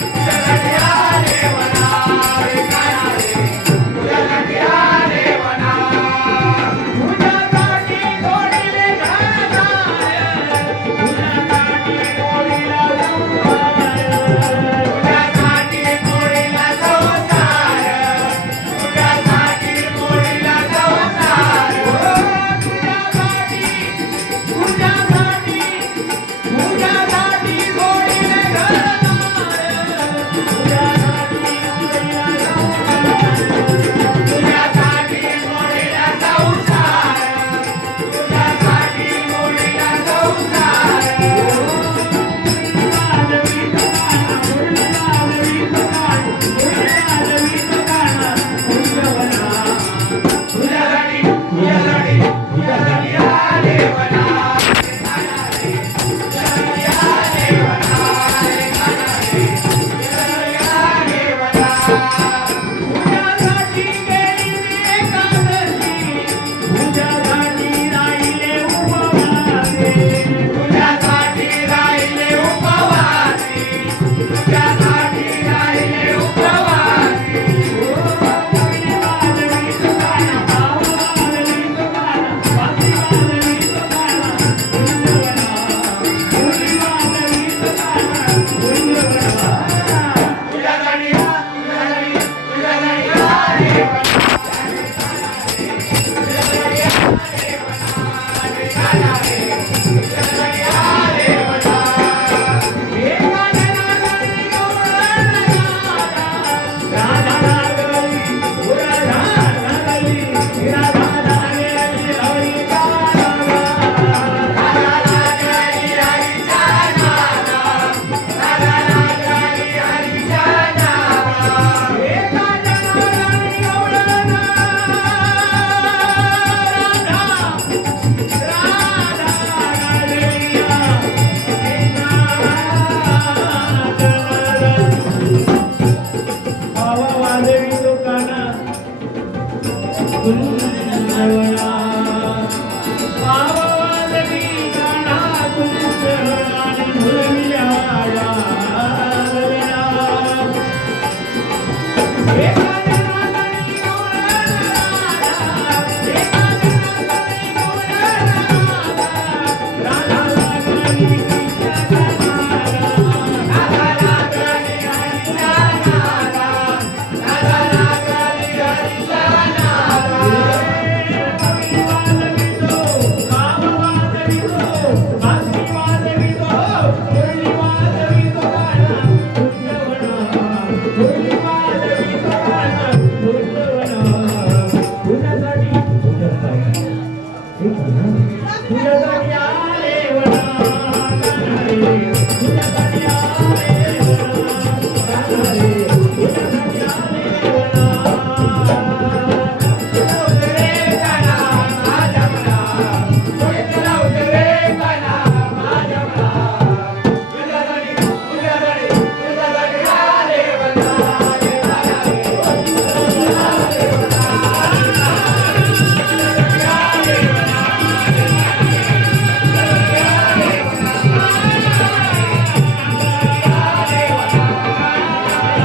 आले Yeah. Thank you. तुझ्यासाठी आले वना